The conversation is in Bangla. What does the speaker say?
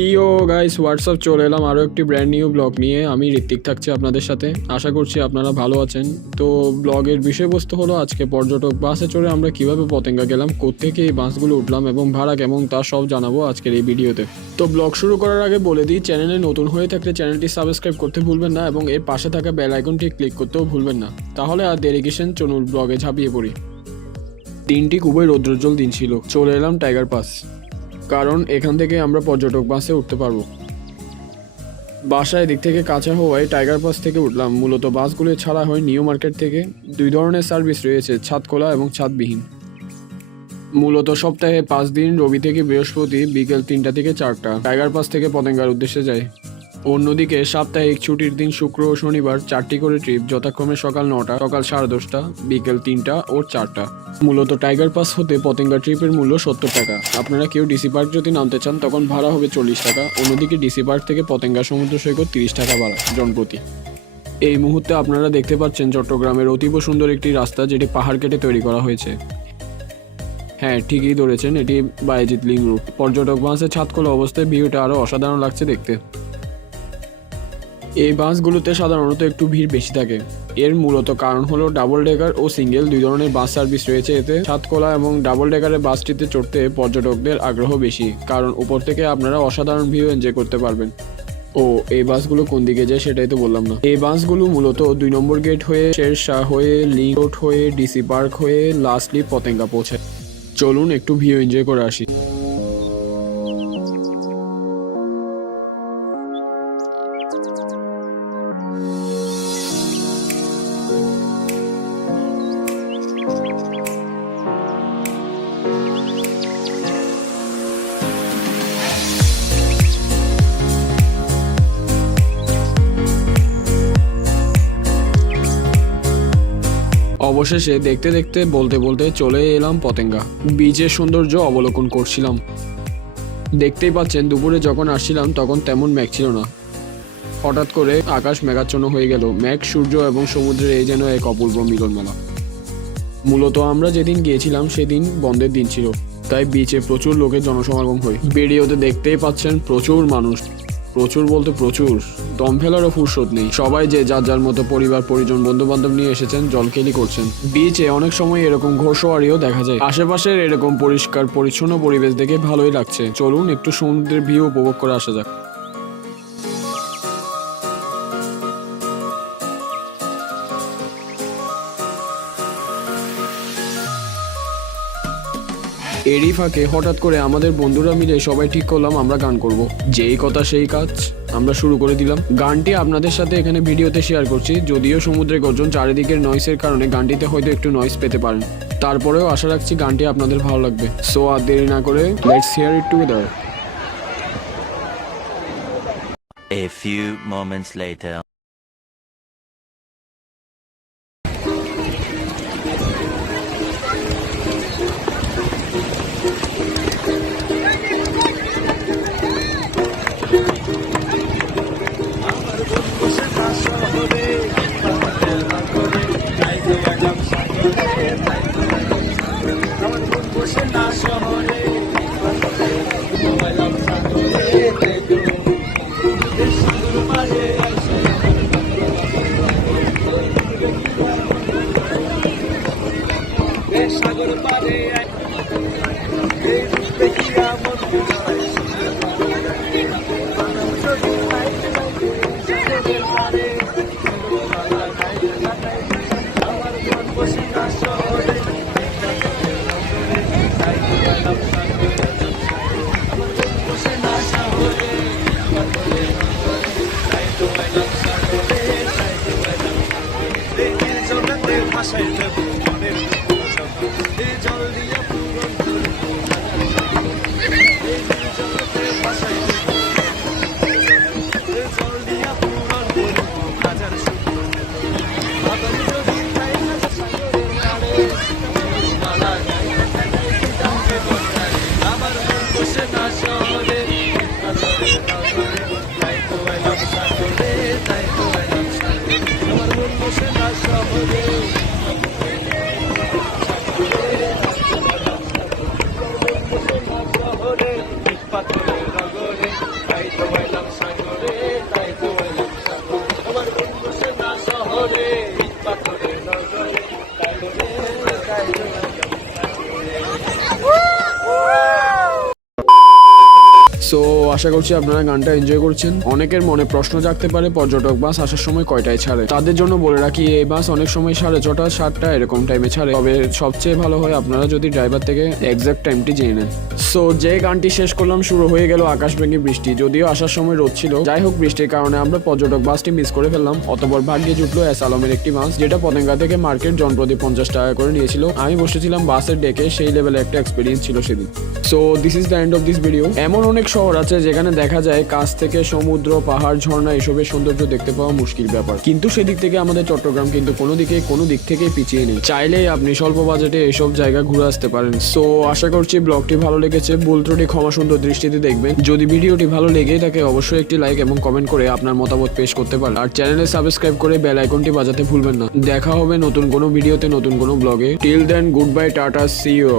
ইয়ো গাইস হোয়াটসঅ্যাপ চলে এলাম আরও একটি ব্র্যান্ড নিউ ব্লগ নিয়ে। আমি ঋত্বিক থাকছি আপনাদের সাথে। আশা করছি আপনারা ভালো আছেন। তো ব্লগের বিষয়বস্তু হলো আজকে পর্যটক বাসে চড়ে আমরা কিভাবে পতেঙ্গা গেলাম, কোত্থেকে এই বাসগুলো উঠলাম এবং ভাড়া কেমন তা সব জানাবো আজকের এই ভিডিওতে। তো ব্লগ শুরু করার আগে বলে দিই, চ্যানেলে নতুন হয়ে থাকলে চ্যানেলটি সাবস্ক্রাইব করতে ভুলবেন না এবং এর পাশে থাকা বেল আইকনটি ক্লিক করতেও ভুলবেন না। তাহলে আর দেরি কিসের, চলুন ব্লগে ঝাঁপিয়ে পড়ি। দিনটি খুবই রৌদ্রোজ্জ্বল দিন ছিল। চলে এলাম টাইগার পাস, কারণ এখান থেকে আমরা পর্যটক বাসে উঠতে পারবো। বাসায় দিক থেকে কাছে হওয়ায় টাইগার পাস থেকে উঠলাম। মূলত বাসগুলো ছাড়া হয় নিউ মার্কেট থেকে। দুই ধরনের সার্ভিস রয়েছে, ছাদ খোলা এবং ছাদবিহীন। মূলত সপ্তাহে 5 দিন, রবি থেকে বৃহস্পতি বিকেল 3টা থেকে 4টা টাইগার পাস থেকে পতেঙ্গার উদ্দেশ্যে যায়। অন্যদিকে সাপ্তাহিক ছুটির দিন শুক্র ও শনিবার 4টি করে ট্রিপ, যথাক্রমে সকাল 9টা, সকাল 10:30টা, বিকেল 3টা ও 4টা। মূলত টাইগার পাস হতে পতেঙ্গা ট্রিপের মূল্য 70 টাকা। আপনারা কেউ ডিসি পার্ক যদি নামতে চান তখন ভাড়া হবে 40 টাকা। অন্যদিকে ডিসি পার্ক থেকে পতেঙ্গা সমুদ্র সৈকত 30 টাকা ভাড়া জনপ্রতি। এই মুহূর্তে আপনারা দেখতে পাচ্ছেন চট্টগ্রামের অতীব সুন্দর একটি রাস্তা, যেটি পাহাড় কেটে তৈরি করা হয়েছে। হ্যাঁ, ঠিকই ধরেছেন, এটি বায়েজিদ লিং রুট। পর্যটক বাসে ছাদ খোলা অবস্থায় ভিউটা আরও অসাধারণ লাগছে দেখতে। এই বাসগুলোতে সাধারণত একটু ভিড় বেশি থাকে। এর মূলত কারণ হলো ডাবল ডেকার ও সিঙ্গেল দুই ধরনের বাস সার্ভিস রয়েছে এতে। ছাদখোলা এবং ডাবল ডেকারের বাসটিতে চড়তে পর্যটকদের আগ্রহ বেশি, কারণ উপর থেকে আপনারা অসাধারণ ভিউ এনজয় করতে পারবেন। ও এই বাসগুলো কোন দিকে যায় সেটাই তো বললাম না। এই বাসগুলো মূলত 2 নম্বর গেট হয়ে, শেরশাহ হয়ে, লিং রোড হয়ে, ডিসি পার্ক হয়ে লাস্টলি পতেঙ্গা পৌঁছায়। চলুন একটু ভিউ এনজয় করে আসি। অবশেষে দেখতে দেখতে বলতে বলতে চলে এলাম পতেঙ্গা। বিচের সৌন্দর্য অবলোকন করছিলাম। দেখতেই পাচ্ছেন দুপুরে যখন আসছিলাম তখন তেমন মেঘ ছিল না। হঠাৎ করে আকাশ মেঘাচ্ছন্ন হয়ে গেল। মেঘ, সূর্য এবং সমুদ্রের এই যেন এক অপূর্ব মিলন মেলা। মূলত আমরা যেদিন গিয়েছিলাম সেদিন বন্ধের দিন ছিল, তাই বিচে প্রচুর লোকের জনসমাগম হয়। ভিডিওতে দেখতেই পাচ্ছেন প্রচুর মানুষ, প্রচুর বলতে প্রচুর, দম ফেলারও ফুরসত নেই। সবাই যে যার যার মতো পরিবার পরিজন বন্ধু বান্ধব নিয়ে এসেছেন, জলকেলি করছেন। বিচে অনেক সময় এরকম ঘোড়সওয়ারিও দেখা যায়। আশেপাশের এরকম পরিষ্কার পরিচ্ছন্ন পরিবেশ দেখে ভালোই লাগছে। চলুন একটু সমুদ্রের ভিউ উপভোগ করে আসা যাক। এরই ফাঁকে হঠাৎ করে আমাদের বন্ধুরা মিলে সবাই ঠিক করলাম আমরা গান করব। যেই কথা সেই কাজ, আমরা শুরু করে দিলাম। গানটি আপনাদের সাথে এখানে ভিডিওতে শেয়ার করছি। যদিও সমুদ্রের গর্জন, চারিদিকের নয়েসের কারণে গানটিতে হয়তো একটু নয়েস পেতে পারেন, তারপরেও আশা রাখছি গানটি আপনাদের ভালো লাগবে। সো আর দেরি না করে let's here it together. A few moments later. সাগর পারে ভাষায় সো আশা করছি আপনারা গানটা এনজয় করছেন। অনেকের মনে প্রশ্ন জাগতে পারে পর্যটক বাস আসার সময় কয়টায় ছাড়ে। তাদের জন্য বলে রাখি এই বাস অনেক সময় 6:30 7টা এরকম টাইমে ছাড়ে। তবে সবচেয়ে ভালো হয় আপনারা যদি ড্রাইভার থেকে এক্সাক্ট টাইমটি জেনে নেন। সো যে গানটি শেষ করলাম শুরু হয়ে গেল আকাশভেঙ্গি বৃষ্টি। যদিও আসার সময় রোদ ছিল, যাই হোক বৃষ্টির কারণে আমরা পর্যটক বাসটি মিস করে ফেললাম। অতঃপর ভাগ্যে জুটলো এস আলমের একটি বাস, যেটা পতেঙ্গা থেকে মার্কেট জনপ্রতি 50 টাকা করে নিয়েছিল। আমি বসেছিলাম বাসের ডেকে, সেই লেভেলে একটা এক্সপিরিয়েন্স ছিল সেদিন। So this is the end of this video. এমন অনেক শহর আছে যেখানে দেখা যায় কাছ থেকে সমুদ্র, পাহাড়, ঝর্ণা এসবের সৌন্দর্য দেখতে পাওয়া মুশকিল ব্যাপার, কিন্তু সেদিক থেকে আমাদের চট্টগ্রাম কিন্তু কোনো দিক থেকেই পিছিয়ে নেই। চাইলেই আপনি স্বল্প বাজেটে এসব জায়গা ঘুরে আসতে পারেন। সো আশা করছি ব্লগটি ভালো লেগেছে। ভুল ত্রুটি ক্ষমা সুন্দর দৃষ্টিতে দেখবেন। যদি ভিডিওটি ভালো লেগে থাকে অবশ্যই একটি লাইক এবং কমেন্ট করে আপনার মতামত পেশ করতে পারেন। আর চ্যানেলে সাবস্ক্রাইব করে বেল আইকনটি বাজাতে ভুলবেন না। দেখা হবে নতুন কোনো ভিডিওতে, নতুন কোনো ব্লগে। Till then, good bye, tata, see you.